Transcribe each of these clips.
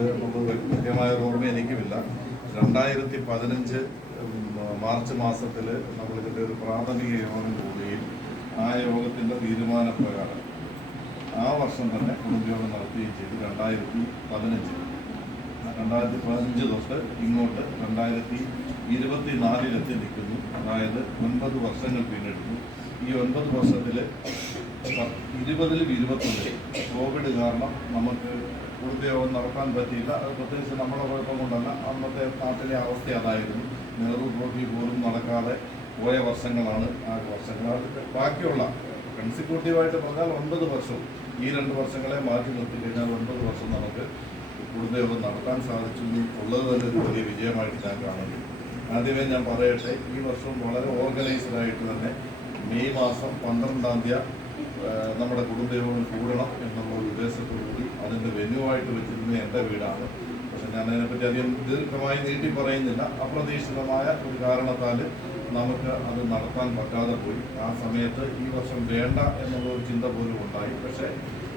അത് നമ്മൾ കൃത്യമായ ഒരു ഓർമ്മ എനിക്കുമില്ല. 2015 മാർച്ച് മാസത്തിൽ നമ്മളിതിൻ്റെ ഒരു പ്രാഥമിക യോഗം കൂടുകയും ആ യോഗത്തിൻ്റെ തീരുമാനപ്രകാരം ആ വർഷം തന്നെ കുടുംബയോഗം നടത്തുകയും ചെയ്തു. 2015 തൊട്ട് ഇങ്ങോട്ട് 2024 നിൽക്കുന്നു. അതായത് 9 വർഷങ്ങൾ പിന്നിടുന്നു. ഈ 9 വർഷത്തിൽ 20-ൽ 21 കോവിഡ് കാരണം നമുക്ക് കുടുംബയോഗം നടത്താൻ പറ്റിയില്ല. അത് പ്രത്യേകിച്ച് നമ്മുടെ കുഴപ്പം കൊണ്ടല്ല, അന്നത്തെ നാട്ടിലെ അവസ്ഥ അതായിരുന്നു. നെഹ്റു ട്രോഫി പോലും നടക്കാതെ പോയ വർഷങ്ങളാണ് ആ വർഷങ്ങൾ. ബാക്കിയുള്ള കൺസിക്യൂട്ടീവായിട്ട് പറഞ്ഞാൽ 9 വർഷവും ഈ 2 വർഷങ്ങളെ മാറ്റി നിർത്തി കഴിഞ്ഞാൽ 9 വർഷം നമുക്ക് കുടുംബയോഗം നടത്താൻ സാധിച്ചു ഉള്ളത് തന്നെ ഒരു വലിയ വിജയമായിട്ട് ഞാൻ കാണുന്നു. ആദ്യമേ ഞാൻ പറയട്ടെ, ഈ വർഷം വളരെ ഓർഗനൈസ്ഡായിട്ട് തന്നെ മെയ് മാസം 12-ാം തീയതി നമ്മുടെ കുടുംബയോഗം കൂടണം എന്നുള്ള ഒരു ഉദ്ദേശത്തോടുകൂടി അതിൻ്റെ വെന്യൂവായിട്ട് വെച്ചിരുന്നത് എൻ്റെ വീടാണ്. പക്ഷെ ഞാൻ അതിനെപ്പറ്റി അധികം ദീർഘമായി നീട്ടി പറയുന്നില്ല. അപ്രതീക്ഷിതമായ ഒരു കാരണത്താൽ നമുക്ക് അത് നടത്താൻ പറ്റാതെ പോയി. ആ സമയത്ത് ഈ വർഷം വേണ്ട എന്നുള്ള ഒരു ചിന്ത പോലും ഉണ്ടായി. പക്ഷേ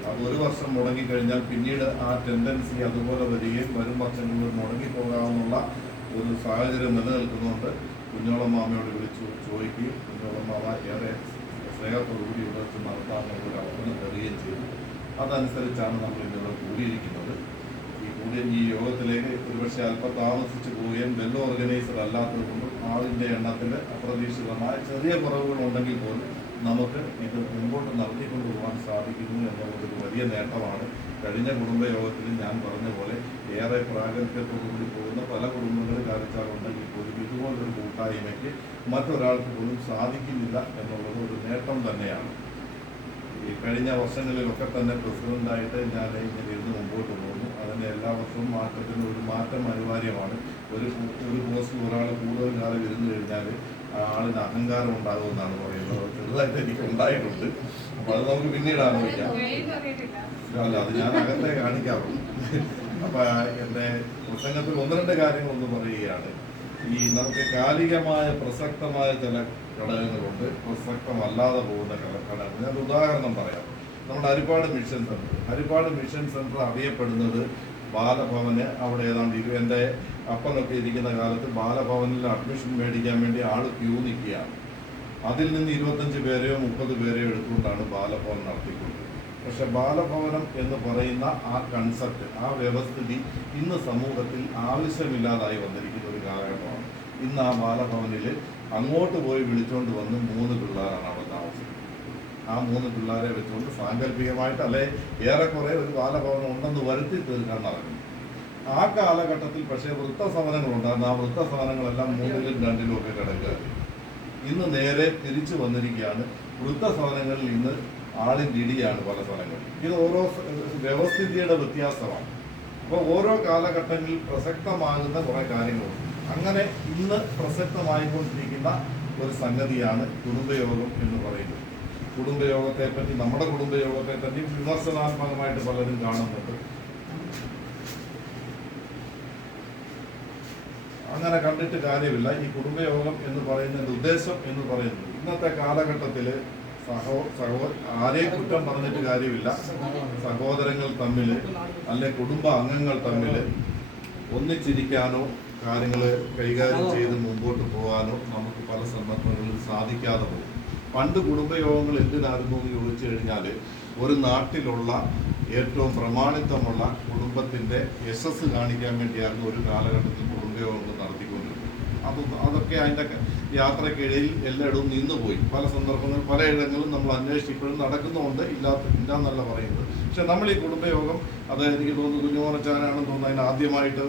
അത് ഒരു വർഷം മുടങ്ങിക്കഴിഞ്ഞാൽ പിന്നീട് ആ ടെൻഡൻസി അതുപോലെ വരികയും വരും വർഷങ്ങളിൽ മുടങ്ങിപ്പോകാമെന്നുള്ള ഒരു സാഹചര്യം നിലനിൽക്കുന്നുണ്ട്. കുഞ്ഞോളം മാമയോട് വിളിച്ചു ചോദിക്കുകയും കുഞ്ഞോളം മാമ ഏറെ സ്നേഹത്തോടുകൂടി ഇവിടെ വെച്ച് നടത്താമെന്നുള്ള ഒരു അവസരം തരികയും ചെയ്തു. അതനുസരിച്ചാണ് നമ്മൾ ഇന്നിവിടെ കൂടിയിരിക്കുന്നത്. ഈ യോഗത്തിലേക്ക് ഒരുപക്ഷെ അല്പം താമസിച്ച് പോവുകയും വെൽ ഓർഗനൈസർ അല്ലാത്തത് കൊണ്ടും ആളിൻ്റെ എണ്ണത്തിൽ അപ്രതീക്ഷിതമായ ചെറിയ കുറവുകളുണ്ടെങ്കിൽ പോലും നമുക്ക് ഇത് മുമ്പോട്ട് നടത്തിക്കൊണ്ടു പോകാൻ സാധിക്കുന്നു എന്നുള്ളതൊരു വലിയ നേട്ടമാണ്. കഴിഞ്ഞ കുടുംബയോഗത്തിൽ ഞാൻ പറഞ്ഞ പോലെ ഏറെ പ്രാഗൽഭ്യത്തോടുകൂടി പോകുന്ന പല കുടുംബങ്ങൾ കാണിച്ചാലുണ്ടെങ്കിൽ പോലും ഇതുപോലൊരു കൂട്ടായ്മയ്ക്ക് മറ്റൊരാൾക്ക് പോലും സാധിക്കുന്നില്ല എന്നുള്ളത് ഒരു നേട്ടം തന്നെയാണ്. ഈ കഴിഞ്ഞ വർഷങ്ങളിലൊക്കെ തന്നെ പ്രസിഡൻ്റായിട്ട് ഞാൻ ഇങ്ങനെ ഇരുന്ന് മുമ്പോട്ട് പോകുന്നു. അതിൻ്റെ എല്ലാ വർഷവും മാറ്റത്തിന് ഒരു മാറ്റം അനിവാര്യമാണ്. ഒരു പോസ്റ്റ് ഒരാൾ കൂടുതൽ കാലം ഇരുന്ന് കഴിഞ്ഞാൽ ആളിന് അഹങ്കാരം ഉണ്ടാകുമെന്നാണ് പറയുന്നത്. ചെറുതായിട്ട് എനിക്ക് ഉണ്ടായിട്ടുണ്ട്. അപ്പോൾ അത് നമുക്ക് പിന്നീട് ആലോചിക്കാം. അല്ല, അത് ഞാൻ അകത്തെ കാണിക്കാറുള്ളൂ. അപ്പം എൻ്റെ പ്രസംഗത്തിൽ 1-2 കാര്യങ്ങളൊന്ന് പറയുകയാണ്. ഈ നമുക്ക് കാലികമായ പ്രസക്തമായ ചില ഘടകങ്ങളുണ്ട്, പ്രസക്തമല്ലാതെ പോകുന്ന ഘടകങ്ങൾ. ഞാൻ ഉദാഹരണം പറയാം. നമ്മുടെ ഹരിപ്പാട് മിഷൻ സെൻറ്റർ അറിയപ്പെടുന്നത് ബാലഭവന്. അവിടെ ഏതാണ്ട് എൻ്റെ അപ്പനൊക്കെ ഇരിക്കുന്ന കാലത്ത് ബാലഭവനിൽ അഡ്മിഷൻ മേടിക്കാൻ വേണ്ടി ആൾ ക്യൂ നിൽക്കുകയാണ്. അതിൽ നിന്ന് 25 പേരെയോ 30 പേരെയോ എടുത്തുകൊണ്ടാണ് ബാലഭവൻ നടത്തിക്കൊണ്ടത്. പക്ഷെ ബാലഭവനം എന്ന് പറയുന്ന ആ കൺസെപ്റ്റ്, ആ വ്യവസ്ഥിതി ഇന്ന് സമൂഹത്തിൽ ആവശ്യമില്ലാതായി വന്നിരിക്കുന്ന ഒരു കാലഘട്ടമാണ്. ഇന്ന് ആ ബാലഭവനിൽ അങ്ങോട്ട് പോയി വിളിച്ചുകൊണ്ട് വന്ന് 3 പിള്ളേരാണ് അവിടെ താമസിക്കുന്നത്. ആ 3 പിള്ളേരെ വെച്ചുകൊണ്ട് സാങ്കല്പികമായിട്ട് അല്ലെ ഏറെക്കുറെ ഒരു ബാലഭവനം ഉണ്ടെന്ന് വരുത്തി തീർക്കാൻ നടക്കുന്നു. ആ കാലഘട്ടത്തിൽ പക്ഷേ വൃത്തസദനങ്ങളുണ്ടായിരുന്നു. ആ വൃത്തസദനങ്ങളെല്ലാം 3-ലും 2-ലും ഒക്കെ കിടക്കുക. ഇന്ന് നേരെ തിരിച്ചു വന്നിരിക്കുകയാണ്. വൃത്തസദനങ്ങളിൽ ഇന്ന് ആളിൻ്റെ ഇടിയാണ് പല സ്ഥലങ്ങളിൽ. ഇത് ഓരോ വ്യവസ്ഥിതിയുടെ വ്യത്യാസമാണ്. അപ്പോൾ ഓരോ കാലഘട്ടങ്ങളിൽ പ്രസക്തമാകുന്ന കുറേ കാര്യങ്ങളുണ്ട്. അങ്ങനെ ഇന്ന് പ്രസക്തമായിക്കൊണ്ടിരിക്കുന്ന ഒരു സംഗതിയാണ് കുടുംബയോഗം എന്ന് പറയുന്നത്. കുടുംബയോഗത്തെ പറ്റി, നമ്മുടെ കുടുംബയോഗത്തെ പറ്റി വിമർശനാത്മകമായിട്ട് പലരും കാണുന്നുണ്ട്. അങ്ങനെ കണ്ടിട്ട് കാര്യമില്ല. ഈ കുടുംബയോഗം എന്ന് പറയുന്നതിൻ്റെ ഉദ്ദേശം എന്ന് പറയുന്നത് ഇന്നത്തെ കാലഘട്ടത്തിൽ ആരെയും കുറ്റം പറഞ്ഞിട്ട് കാര്യമില്ല. സഹോദരങ്ങൾ തമ്മിൽ അല്ലെ കുടുംബ അംഗങ്ങൾ തമ്മിൽ ഒന്നിച്ചിരിക്കാനോ കാര്യങ്ങൾ കൈകാര്യം ചെയ്ത് മുമ്പോട്ട് പോകാനോ നമുക്ക് പല സന്ദർഭങ്ങളിൽ സാധിക്കാതെ പോകും. പണ്ട് കുടുംബയോഗങ്ങൾ എന്തിനായിരുന്നു എന്ന് ചോദിച്ചു കഴിഞ്ഞാൽ ഒരു നാട്ടിലുള്ള ഏറ്റവും പ്രമാണിത്വമുള്ള കുടുംബത്തിൻ്റെ യശസ് കാണിക്കാൻ വേണ്ടിയായിരുന്നു ഒരു കാലഘട്ടത്തിൽ കുടുംബയോഗങ്ങൾ നടത്തിക്കൊണ്ടിരുന്നത്. അതൊക്കെ അതിൻ്റെ യാത്രക്കിടയിൽ എല്ലായിടവും നിന്നുപോയി. പല സന്ദർഭങ്ങളിൽ പലയിടങ്ങളും നമ്മൾ അന്വേഷിച്ചപ്പോഴും നടക്കുന്നുണ്ട്, ഇല്ലാന്നല്ല പറയുന്നത്. പക്ഷെ നമ്മൾ ഈ കുടുംബയോഗം, അത് എനിക്ക് തോന്നുന്നു കുഞ്ഞുമോനച്ചാനാണെന്ന് തോന്നുന്നു അതിന് ആദ്യമായിട്ട്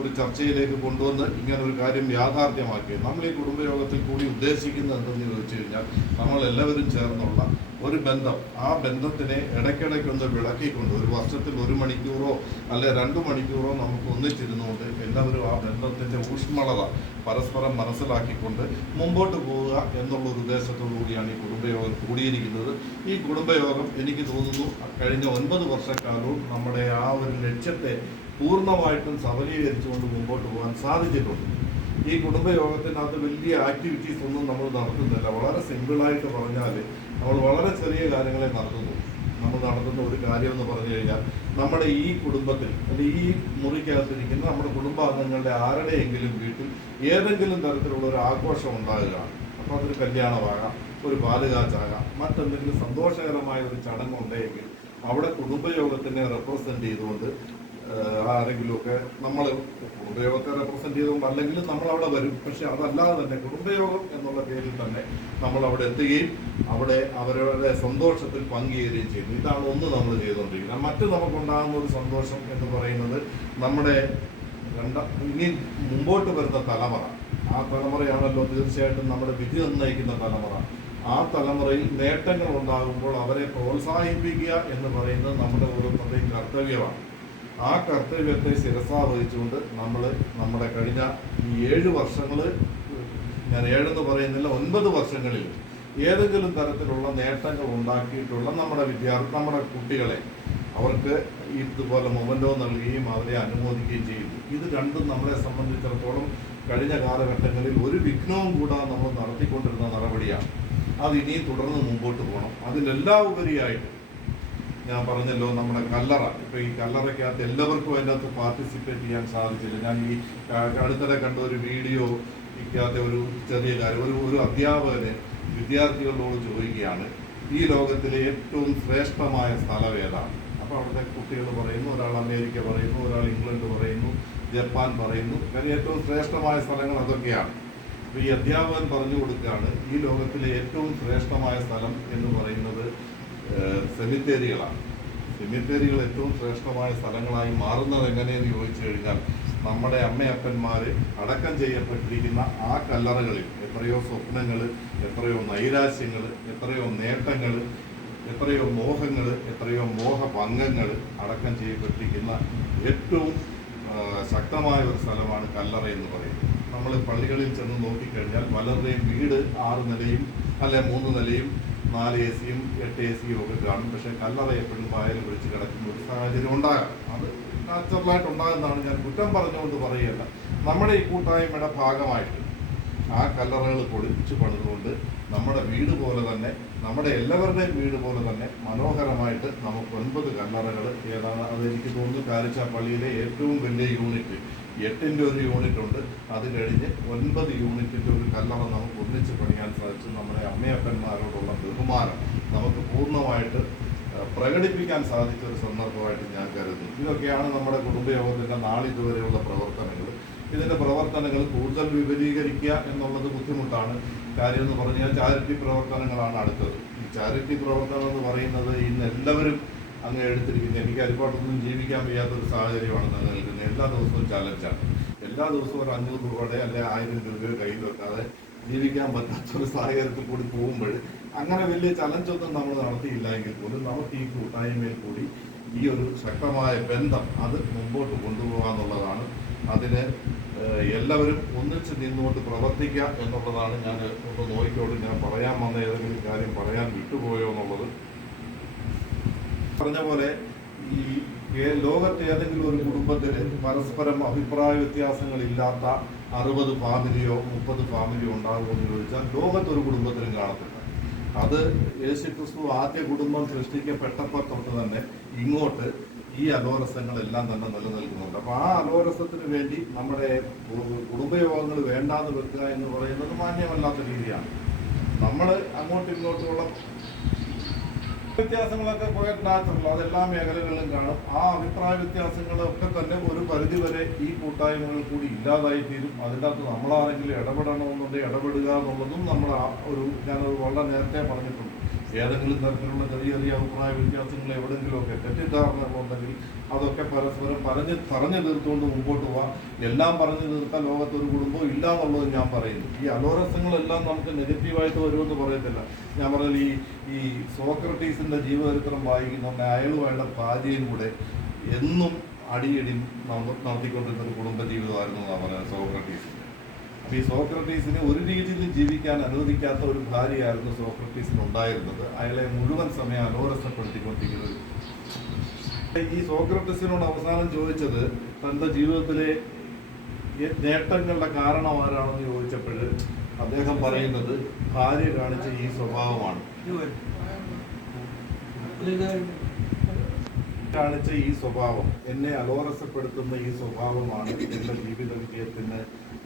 ഒരു ചർച്ചയിലേക്ക് കൊണ്ടുവന്ന് ഇങ്ങനെ ഒരു കാര്യം യാഥാർത്ഥ്യമാക്കി. നമ്മൾ ഈ കുടുംബയോഗത്തിൽ കൂടി ഉദ്ദേശിക്കുന്നത് എന്തെന്ന് ചോദിച്ചു കഴിഞ്ഞാൽ നമ്മളെല്ലാവരും ചേർന്നുള്ള ഒരു ബന്ധം, ആ ബന്ധത്തിനെ ഇടയ്ക്കിടയ്ക്കൊന്ന് വിളക്കിക്കൊണ്ട് ഒരു വർഷത്തിൽ 1 മണിക്കൂറോ അല്ലെ 2 മണിക്കൂറോ നമുക്ക് ഒന്നിച്ചിരുന്നുകൊണ്ട് എല്ലാവരും ആ ബന്ധത്തിൻ്റെ ഊഷ്മളത പരസ്പരം മനസ്സിലാക്കിക്കൊണ്ട് മുമ്പോട്ട് പോവുക എന്നുള്ളൊരു ഉദ്ദേശത്തോടു കൂടിയാണ് ഈ കുടുംബയോഗം കൂടിയിരിക്കുന്നത്. ഈ കുടുംബയോഗം എനിക്ക് തോന്നുന്നു കഴിഞ്ഞ 9 വർഷക്കാലവും നമ്മുടെ ആ ഒരു ലക്ഷ്യത്തെ പൂർണ്ണമായിട്ടും സബലീകരിച്ചുകൊണ്ട് മുമ്പോട്ട് പോകാൻ സാധിച്ചിട്ടുണ്ട്. ഈ കുടുംബയോഗത്തിനകത്ത് വലിയ ആക്ടിവിറ്റീസ് ഒന്നും നമ്മൾ നടത്തുന്നില്ല. വളരെ സിമ്പിളായിട്ട് പറഞ്ഞാൽ നമ്മൾ വളരെ ചെറിയ കാര്യങ്ങളെ നടത്തുന്നു. നമ്മൾ നടത്തുന്ന ഒരു കാര്യം എന്ന് പറഞ്ഞു കഴിഞ്ഞാൽ നമ്മുടെ ഈ കുടുംബത്തിൽ അല്ലെങ്കിൽ ഈ മുറിക്കകത്തിരിക്കുന്ന നമ്മുടെ കുടുംബാംഗങ്ങളുടെ ആരുടെയെങ്കിലും വീട്ടിൽ ഏതെങ്കിലും തരത്തിലുള്ള ഒരു ആഘോഷം ഉണ്ടാകുകയാണ്. അപ്പോൾ അതൊരു കല്യാണമാകാം, ഒരു പാലുകാച്ചാകാം, മറ്റെന്തെങ്കിലും സന്തോഷകരമായ ഒരു ചടങ്ങുണ്ടെങ്കിൽ അവിടെ കുടുംബയോഗത്തിനെ റെപ്രസെൻ്റ് ചെയ്തുകൊണ്ട് ആരെങ്കിലുമൊക്കെ നമ്മൾ കുടുംബയോഗത്തെ റെപ്രസെൻ്റ് ചെയ്തുകൊണ്ട് അല്ലെങ്കിൽ നമ്മൾ അവിടെ വരും. പക്ഷെ അതല്ലാതെ തന്നെ കുടുംബയോഗം എന്നുള്ള പേരിൽ തന്നെ നമ്മൾ അവിടെ എത്തുകയും അവിടെ അവരുടെ സന്തോഷത്തിൽ പങ്കുചേരുകയും ചെയ്യുന്നു. ഇതാണ് ഒന്ന് നമ്മൾ ചെയ്തുകൊണ്ടിരിക്കുന്നത്. മറ്റ് നമുക്കുണ്ടാകുന്ന ഒരു സന്തോഷം എന്ന് പറയുന്നത് നമ്മുടെ ഇനി മുമ്പോട്ട് വരുന്ന തലമുറ, ആ തലമുറയാണല്ലോ തീർച്ചയായിട്ടും നമ്മുടെ വിധി നിർണ്ണയിക്കുന്ന തലമുറ. ആ തലമുറയിൽ നേട്ടങ്ങൾ ഉണ്ടാകുമ്പോൾ അവരെ പ്രോത്സാഹിപ്പിക്കുക എന്ന് പറയുന്നത് നമ്മുടെ ഓരോരുത്തരുടെയും കർത്തവ്യമാണ്. ആ കർത്തവ്യത്തെ ശിരസാവഹിച്ചുകൊണ്ട് നമ്മൾ നമ്മുടെ കഴിഞ്ഞ ഈ 7 വർഷങ്ങൾ, ഞാൻ 7 എന്ന് പറയുന്നില്ല, 9 വർഷങ്ങളിൽ ഏതെങ്കിലും തരത്തിലുള്ള നേട്ടങ്ങൾ ഉണ്ടാക്കിയിട്ടുള്ള നമ്മുടെ കുട്ടികളെ അവർക്ക് ഇതുപോലെ മൊമെന്റോ നൽകുകയും അവരെ അനുമോദിക്കുകയും ചെയ്യുന്നു. ഇത് രണ്ടും നമ്മളെ സംബന്ധിച്ചിടത്തോളം കഴിഞ്ഞ കാലഘട്ടങ്ങളിൽ ഒരു വിഘ്നവും കൂടാതെ നമ്മൾ നടത്തിക്കൊണ്ടിരുന്ന നടപടിയാണ്. അത് ഇനിയും തുടർന്ന് മുമ്പോട്ട് പോകണം. അതിലെല്ലാം ഉപരിയായിട്ട് ഞാൻ പറഞ്ഞല്ലോ, നമ്മുടെ കല്ലറ, ഇപ്പോൾ ഈ കല്ലറയ്ക്കകത്ത് എല്ലാവർക്കും അതിൻ്റെ അകത്ത് പാർട്ടിസിപ്പേറ്റ് ചെയ്യാൻ സാധിച്ചില്ല. ഞാൻ ഈ അടുത്തിടെ കണ്ട ഒരു വീഡിയോ ഇക്കകത്തെ ഒരു ചെറിയ കാര്യം, ഒരു അധ്യാപകന് വിദ്യാർത്ഥികളോട് ചോദിക്കുകയാണ്, ഈ ലോകത്തിലെ ഏറ്റവും ശ്രേഷ്ഠമായ സ്ഥലം ഏതാണ്? അപ്പോൾ അവിടുത്തെ കുട്ടികൾ പറയുന്നു, ഒരാൾ അമേരിക്ക പറയുന്നു, ഒരാൾ ഇംഗ്ലണ്ട് പറയുന്നു, ജപ്പാൻ പറയുന്നു. കാര്യം ഏറ്റവും ശ്രേഷ്ഠമായ സ്ഥലങ്ങൾ അതൊക്കെയാണ്. അപ്പോൾ ഈ അധ്യാപകൻ പറഞ്ഞു കൊടുക്കുകയാണ്, ഈ ലോകത്തിലെ ഏറ്റവും ശ്രേഷ്ഠമായ സ്ഥലം എന്ന് പറയുന്നത് സെമിത്തേരികളാണ്. സെമിത്തേരികൾ ഏറ്റവും ശ്രേഷ്ഠമായ സ്ഥലങ്ങളായി മാറുന്നത് എങ്ങനെയെന്ന് ചോദിച്ചു കഴിഞ്ഞാൽ, നമ്മുടെ അമ്മയപ്പന്മാർ അടക്കം ചെയ്യപ്പെട്ടിരിക്കുന്ന ആ കല്ലറകളിൽ എത്രയോ സ്വപ്നങ്ങൾ, എത്രയോ നൈരാശ്യങ്ങൾ, എത്രയോ നേട്ടങ്ങൾ, എത്രയോ മോഹങ്ങൾ, എത്രയോ മോഹഭംഗങ്ങൾ അടക്കം ചെയ്യപ്പെട്ടിരിക്കുന്ന ഏറ്റവും ശക്തമായ ഒരു സ്ഥലമാണ് കല്ലറ എന്ന് പറയുന്നത്. നമ്മൾ പള്ളികളിൽ ചെന്ന് നോക്കിക്കഴിഞ്ഞാൽ പലരുടെയും വീട് 6 നിലയും അല്ലെ 3 നിലയും 4 AC യും 8 AC യും ഒക്കെ കാണും. പക്ഷേ കല്ലറ എപ്പോഴും പായൽ വിളിച്ച് കിടക്കുന്ന ഒരു സാഹചര്യം ഉണ്ടാകാം. അത് നാച്ചുറലായിട്ട് ഉണ്ടാകുന്നതാണ്. ഞാൻ കുറ്റം പറഞ്ഞുകൊണ്ട് പറയുകയല്ല. നമ്മുടെ ഈ കൂട്ടായ്മയുടെ ഭാഗമായിട്ട് ആ കല്ലറകൾ പൊളിച്ചു പണിതുകൊണ്ട് നമ്മുടെ വീട് പോലെ തന്നെ, നമ്മുടെ എല്ലാവരുടെയും വീട് പോലെ തന്നെ മനോഹരമായിട്ട് നമുക്ക് 9 കല്ലറകൾ, ഏതാണ് അതെനിക്ക് തോന്നുന്നു കാരിച്ചാ പള്ളിയിലെ ഏറ്റവും വലിയ യൂണിറ്റ് 8ൻ്റെ ഒരു യൂണിറ്റ് ഉണ്ട്. അത് കഴിഞ്ഞ് 9 യൂണിറ്റിൻ്റെ ഒരു കല്ലറ നമുക്ക് ഒന്നിച്ച് പണിയാൻ സാധിച്ചു. നമ്മുടെ അമ്മയപ്പന്മാരോടുള്ള ബഹുമാനം നമുക്ക് പൂർണ്ണമായിട്ട് പ്രകടിപ്പിക്കാൻ സാധിച്ച ഒരു സന്ദർഭമായിട്ട് ഞാൻ കരുതുന്നു. ഇതൊക്കെയാണ് നമ്മുടെ കുടുംബയോഗത്തിൻ്റെ നാളിതുവരെയുള്ള പ്രവർത്തനങ്ങൾ. ഇതിൻ്റെ പ്രവർത്തനങ്ങൾ കൂടുതൽ വിപുലീകരിക്കുക എന്നുള്ളത് ബുദ്ധിമുട്ടാണ്. കാര്യം എന്ന് പറഞ്ഞാൽ ചാരിറ്റി പ്രവർത്തനങ്ങളാണ് അടുത്തത്. ഈ ചാരിറ്റി പ്രവർത്തനം എന്ന് പറയുന്നത് ഇന്ന് എല്ലാവരും അങ്ങ് എടുത്തിരിക്കുന്നത്. എനിക്ക് അരിപ്പാട്ടൊന്നും ജീവിക്കാൻ വയ്യാത്തൊരു സാഹചര്യമാണ് നിലനിൽക്കുന്നത്. എല്ലാ ദിവസവും ചലഞ്ചാണ്. എല്ലാ ദിവസവും ഒരു 500 രൂപയുടെ അല്ലെ 1000 രൂപയോ കയ്യിൽ വെക്കാതെ ജീവിക്കാൻ പറ്റാത്തൊരു സാഹചര്യത്തിൽ കൂടി പോകുമ്പോൾ അങ്ങനെ വലിയ ചലഞ്ചൊന്നും നമ്മൾ നടത്തിയില്ല എങ്കിൽ പോലും നമുക്ക് ഈ കൂട്ടായ്മയിൽ കൂടി ഈ ഒരു ശക്തമായ ബന്ധം അത് മുമ്പോട്ട് കൊണ്ടുപോകാന്നുള്ളതാണ്. അതിന് എല്ലാവരും ഒന്നിച്ച് നിന്നുകൊണ്ട് പ്രവർത്തിക്കുക എന്നുള്ളതാണ്. ഞാൻ ഒന്ന് നോക്കിക്കോട്ട് ഞാൻ പറയാൻ വന്ന ഏതെങ്കിലും കാര്യം പറയാൻ വിട്ടുപോയോ എന്നുള്ളത്. പറഞ്ഞ പോലെ ഈ ലോകത്തെ ഏതെങ്കിലും ഒരു കുടുംബത്തിൽ പരസ്പരം അഭിപ്രായ വ്യത്യാസങ്ങളില്ലാത്ത 60 ഫാമിലിയോ 30 ഫാമിലിയോ ഉണ്ടാകുമെന്ന് ചോദിച്ചാൽ ലോകത്തൊരു കുടുംബത്തിലും കാണത്തില്ല. അത് യേശുക്രിസ്തു ആദ്യ കുടുംബം സൃഷ്ടിക്കപ്പെട്ടപ്പോൾ തൊട്ട് തന്നെ ഇങ്ങോട്ട് ഈ അലോരസങ്ങളെല്ലാം തന്നെ നിലനിൽക്കുന്നുണ്ട്. അപ്പോൾ ആ അലോരസത്തിന് വേണ്ടി നമ്മുടെ കുടുംബയോഗങ്ങൾ വേണ്ടാന്ന് വെക്കുക എന്ന് പറയുന്നത് മാന്യമല്ലാത്ത രീതിയാണ്. നമ്മൾ അങ്ങോട്ടും ഇങ്ങോട്ടുമുള്ള വ്യത്യാസങ്ങളൊക്കെ പോയിട്ട് നാച്ചുറൽ, അതെല്ലാ മേഖലകളിലും കാണും. ആ അഭിപ്രായ വ്യത്യാസങ്ങളൊക്കെ തന്നെ ഒരു പരിധിവരെ ഈ കൂട്ടായ്മകൾ കൂടി ഇല്ലാതായി തീരും. അതിൻ്റെ അകത്ത് നമ്മളാരെങ്കിലും ഇടപെടണമെന്നുണ്ടെങ്കിൽ ഇടപെടുക എന്നുള്ളതും നമ്മൾ ഞാനത് വളരെ നേരത്തെ പറഞ്ഞിട്ടുണ്ട്. ഏതെങ്കിലും തരത്തിലുള്ള ചെറിയ അഭിപ്രായ വ്യത്യാസങ്ങൾ എവിടെയെങ്കിലുമൊക്കെ തെറ്റിദ്ധാരണകളുണ്ടെങ്കിൽ അതൊക്കെ പരസ്പരം പറഞ്ഞു തീർത്തുകൊണ്ട് മുമ്പോട്ട് പോവാം. എല്ലാം പറഞ്ഞു തീർത്താൽ ലോകത്തൊരു കുടുംബം ഇല്ല എന്നുള്ളത് ഞാൻ പറയുന്നു. ഈ അലോരസങ്ങളെല്ലാം നമുക്ക് നെഗറ്റീവായിട്ട് വരുമെന്ന് പറയത്തില്ല. ഞാൻ പറഞ്ഞാൽ ഈ സോക്രട്ടീസിന്റെ ജീവചരിത്രം വായിക്കുന്നുണ്ട്. അയാളുമായുള്ള ഭാര്യയും കൂടെ എന്നും അടിയടി നടത്തിക്കൊണ്ടിരുന്ന ഒരു കുടുംബജീവിതമായിരുന്നു എന്നാണ് പറയുന്നത് സോക്രട്ടീസ്. അപ്പോൾ ഈ സോക്രട്ടീസിനെ ഒരു രീതിയിലും ജീവിക്കാൻ അനുവദിക്കാത്ത ഒരു ഭാര്യയായിരുന്നു സോക്രട്ടീസിന് ഉണ്ടായിരുന്നത്. അയാളെ മുഴുവൻ സമയം അലോരസപ്പെടുത്തിക്കൊണ്ടിരിക്കുന്നത്. ഈ സോക്രട്ടീസിനോട് അവസാനം ചോദിച്ചത് തൻ്റെ ജീവിതത്തിലെ നേട്ടങ്ങളുടെ കാരണം ആരാണെന്ന് ചോദിച്ചപ്പോൾ അദ്ദേഹം പറയുന്നത് ഭാര്യ കാണിച്ച ഈ സ്വഭാവമാണ്. കാണിച്ച ഈ സ്വഭാവം, എന്നെ അലോരസപ്പെടുത്തുന്ന ഈ സ്വഭാവമാണ് എൻ്റെ ജീവിത വിജയത്തിന്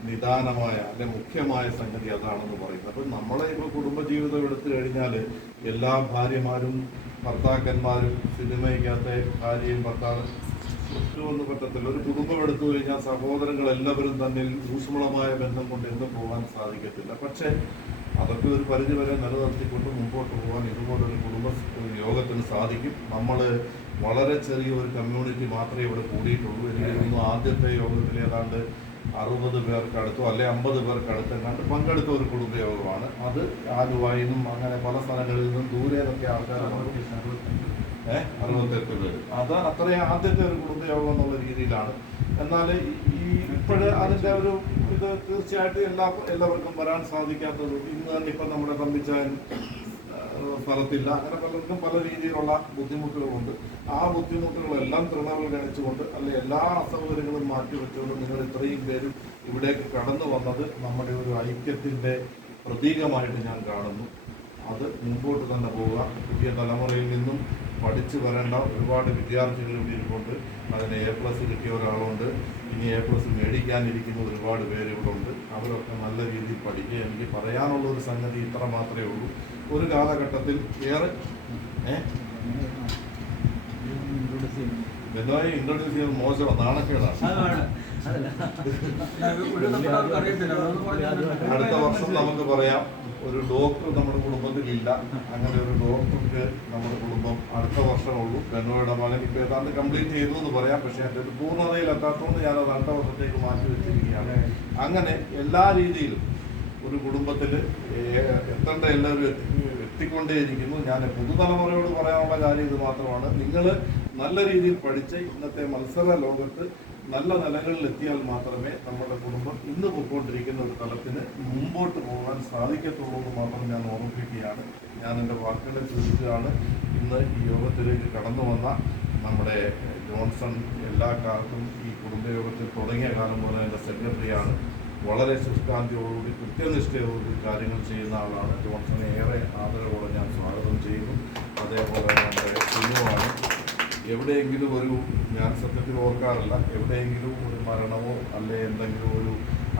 നിദാനമായ അല്ലെ മുഖ്യമായ സംഗതി അതാണെന്ന് പറയുന്നത്. അപ്പം നമ്മളെ ഇപ്പോൾ കുടുംബജീവിതം എടുത്തു കഴിഞ്ഞാൽ എല്ലാ ഭാര്യമാരും ഭർത്താക്കന്മാരും സിനിമയ്ക്കകത്തെ ഭാര്യയും ഭർത്താവും ഒന്നും പറ്റത്തില്ല. ഒരു കുടുംബം എടുത്തു കഴിഞ്ഞാൽ സഹോദരങ്ങൾ എല്ലാവരും തമ്മിൽ ഊഷ്മളമായ ബന്ധം കൊണ്ട് എന്നും പോകാൻ സാധിക്കത്തില്ല. പക്ഷേ അതൊക്കെ ഒരു പരിധി വരെ നിലനിർത്തിക്കൊണ്ട് മുമ്പോട്ട് പോകാൻ ഇതുപോലൊരു കുടുംബ യോഗത്തിന് സാധിക്കും. നമ്മൾ വളരെ ചെറിയ ഒരു കമ്മ്യൂണിറ്റി മാത്രമേ ഇവിടെ കൂടിയിട്ടുള്ളൂ. എനിക്ക് തോന്നുന്നു ആദ്യത്തെ യോഗത്തിൽ ഏതാണ്ട് 60 പേർക്ക് അടുത്തോ അല്ലെ 50 പേർക്ക് അടുത്തെങ്ങാണ്ട് പങ്കെടുത്ത ഒരു കുടുംബയോഗമാണ് അത്. ആലുവായിന്നും അങ്ങനെ പല സ്ഥലങ്ങളിൽ നിന്നും ദൂരെ നിന്നൊക്കെ ആൾക്കാരാണ്. 68 പേര്. അത് അത്രയും ആദ്യത്തെ ഒരു കുടുംബയോഗം എന്നുള്ള രീതിയിലാണ്. എന്നാൽ ഈ ഇപ്പോഴ് അതിൻ്റെ ഒരു ഇത് തീർച്ചയായിട്ടും എല്ലാവർക്കും വരാൻ സാധിക്കാത്തത് ഇന്ന് തന്നെ ഇപ്പം നമ്മുടെ തമ്പിച്ചാൻ സ്ഥലത്തില്ല. അങ്ങനെ പലർക്കും പല രീതിയിലുള്ള ബുദ്ധിമുട്ടുകളുണ്ട്. ആ ബുദ്ധിമുട്ടുകളെല്ലാം തൃണവൽ ഗണിച്ചുകൊണ്ട് അല്ലെ എല്ലാ അസൗകര്യങ്ങളും മാറ്റിവെച്ചുകൊണ്ട് നിങ്ങൾ ഇത്രയും പേരും ഇവിടേക്ക് കടന്നു വന്നത് നമ്മുടെ ഒരു ഐക്യത്തിൻ്റെ പ്രതീകമായിട്ട് ഞാൻ കാണുന്നു. അത് മുമ്പോട്ട് തന്നെ പോവുക. പുതിയ തലമുറയിൽ നിന്നും പഠിച്ചു വരേണ്ട ഒരുപാട് വിദ്യാർത്ഥികൾ ഇവിടെ ഇരിപ്പുണ്ട്. അതിന് A+ കിട്ടിയ ഒരാളുണ്ട്. ഇനി A+ മേടിക്കാനിരിക്കുന്ന ഒരുപാട് പേര് ഇവിടെ ഉണ്ട്. അവരൊക്കെ നല്ല രീതിയിൽ പഠിക്കുക. എനിക്ക് പറയാനുള്ള ഒരു സംഗതി ഇത്ര മാത്രമേ ഉള്ളൂ. ഒരു കാലഘട്ടത്തിൽ ഏറെ ബെനോയെ ഇൻട്രൊഡ്യൂസ് ചെയ്യുന്നത് മോശമാണ്, നാണക്കേടാണ്. അടുത്ത വർഷം നമുക്ക് പറയാം ഒരു ഡോക്ടർ നമ്മുടെ കുടുംബത്തിലില്ല. അങ്ങനെ ഒരു ഡോക്ടർക്ക് നമ്മുടെ കുടുംബം അടുത്ത വർഷമുള്ളൂ. ബെനോയുടെ മകൻ ഇപ്പോൾ ഏതാണ്ട് കംപ്ലീറ്റ് ചെയ്തു എന്ന് പറയാം. പക്ഷേ എൻ്റെ ഒരു പൂർണ്ണതയിലെത്താത്തതുകൊണ്ട് ഞാനത് അടുത്ത വർഷത്തേക്ക് മാറ്റി വെച്ചിരിക്കുകയാണ്. അങ്ങനെ എല്ലാ രീതിയിലും ഒരു കുടുംബത്തിൽ എത്തേണ്ട എല്ലാവരും എത്തിക്കൊണ്ടേയിരിക്കുന്നു. ഞാൻ പുതുതലമുറയോട് പറയാനുള്ള കാര്യം ഇത് മാത്രമാണ്. നിങ്ങൾ നല്ല രീതിയിൽ പഠിച്ച് ഇന്നത്തെ മത്സര ലോകത്ത് നല്ല നിലകളിൽ എത്തിയാൽ മാത്രമേ നമ്മുടെ കുടുംബം ഇന്ന് പോയിക്കൊണ്ടിരിക്കുന്ന ഒരു തലത്തിന് മുമ്പോട്ട് പോകാൻ സാധിക്കത്തുള്ളൂ എന്ന് മാത്രം ഞാൻ ഓർമ്മിപ്പിക്കുകയാണ്. ഞാൻ എൻ്റെ വാക്കുകളെ ചുരുക്കുകയാണ്. ഇന്ന് ഈ യോഗത്തിലേക്ക് കടന്നു വന്ന നമ്മുടെ ജോൺസൺ എല്ലാ കാലത്തും ഈ കുടുംബയോഗത്തിൽ തുടങ്ങിയ കാലം പോലെ എൻ്റെ സെക്രട്ടറിയാണ്. വളരെ ശുഷ്കാന്തിയോടുകൂടി കൃത്യനിഷ്ഠയോടുകൂടി കാര്യങ്ങൾ ചെയ്യുന്ന ആളാണ്. ജോൺസനെ ഏറെ ആദരവോടെ ഞാൻ സ്വാഗതം ചെയ്യുന്നു. അതേപോലെ നമ്മുടെ ഷിനുവാണ്. എവിടെയെങ്കിലും ഞാൻ സത്യത്തിൽ ഓർക്കാറില്ല, എവിടെയെങ്കിലും ഒരു മരണമോ അല്ലെ എന്തെങ്കിലും ഒരു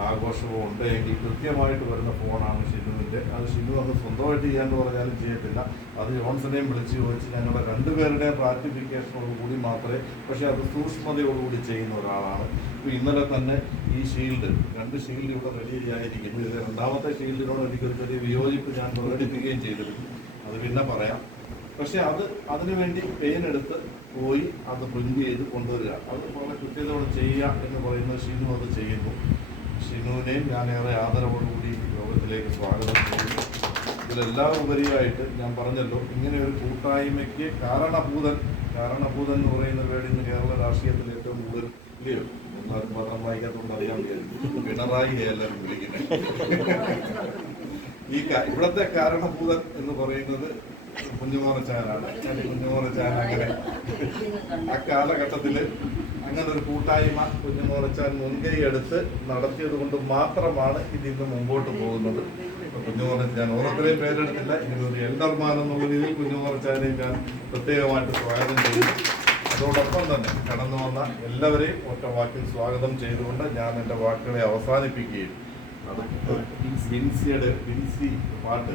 ആഘോഷമോ ഉണ്ടെങ്കിൽ കൃത്യമായിട്ട് വരുന്ന ഫോണാണ് ഷിനുവിൻ്റെ. അത് ഷിനു അത് സ്വന്തമായിട്ട് ചെയ്യാമെന്ന് പറഞ്ഞാലും ചെയ്യത്തില്ല. അത് ജോൺസനെയും വിളിച്ച് ചോദിച്ച് ഞങ്ങളുടെ രണ്ടുപേരുടെയും റാറ്റിഫിക്കേഷനോടുകൂടി മാത്രമേ, പക്ഷേ അത് സൂക്ഷ്മതയോടുകൂടി ചെയ്യുന്ന ഒരാളാണ്. ഇപ്പോൾ ഇന്നലെ തന്നെ ഈ ഷീൽഡ് 2 ഷീൽഡ് ഇവിടെ റെഡി ആയിരിക്കുന്നു. ഇത് രണ്ടാമത്തെ ഷീൽഡിനോട് എനിക്കൊരു ചെറിയ വിയോജിപ്പ് ഞാൻ പ്രകടിപ്പിക്കുകയും ചെയ്തിരുന്നു. അത് പിന്നെ പറയാം. പക്ഷെ അതിനുവേണ്ടി പെയിൻ എടുത്ത് പോയി അത് പ്രിന്റ് ചെയ്ത് കൊണ്ടുവരിക, അത് വളരെ കൃത്യതയോടെ ചെയ്യുക എന്ന് പറയുന്നത് ഷിനു അത് ചെയ്യുന്നു. ഷിനുവിനെയും ഞാൻ ഏറെ ആദരവോടുകൂടി യോഗത്തിലേക്ക് സ്വാഗതം ചെയ്യുന്നു. ഇതിലെല്ലാം ഉപരിയായിട്ട് ഞാൻ പറഞ്ഞല്ലോ, ഇങ്ങനെ ഒരു കൂട്ടായ്മയ്ക്ക് കാരണഭൂതൻ എന്ന് പറയുന്ന വേണ്ടി ഇന്ന് കേരള രാഷ്ട്രീയത്തിൽ ഏറ്റവും കൂടുതൽ ഇല്ലയോ, എന്നാലും പത്രം വായിക്കാത്തതുകൊണ്ട് അറിയാൻ വിചാരിക്കും, പിണറായി എല്ലാവരും വിളിക്കുന്നത്. ഇവിടുത്തെ കാരണഭൂതൻ എന്ന് പറയുന്നത് കുഞ്ഞുമോറച്ചാനാണ്. കുഞ്ഞുമോറച്ചാൻ അങ്ങനെ ആ കാലഘട്ടത്തിൽ അങ്ങനെ ഒരു കൂട്ടായ്മ കുഞ്ഞുമോറച്ചാൻ മുൻകൈ എടുത്ത് നടത്തിയത് കൊണ്ട് മാത്രമാണ് ഇതിന്ന് മുമ്പോട്ട് പോകുന്നത്. കുഞ്ഞുമോറച്ചാൻ ഓരോരുത്തരെയും പേരെടുത്തില്ല, ഇങ്ങനെ ഒരു എൽഡർമാൻ എന്നുള്ള രീതിയിൽ കുഞ്ഞുമോറച്ചാനെ ഞാൻ പ്രത്യേകമായിട്ട് സ്വാഗതം ചെയ്തു. അതോടൊപ്പം തന്നെ കടന്നു വന്ന എല്ലാവരെയും ഒറ്റ വാക്കിൽ സ്വാഗതം ചെയ്തുകൊണ്ട് ഞാൻ എൻ്റെ വാക്കുകളെ അവസാനിപ്പിക്കുകയും, അത് വിൻസി പാട്ട്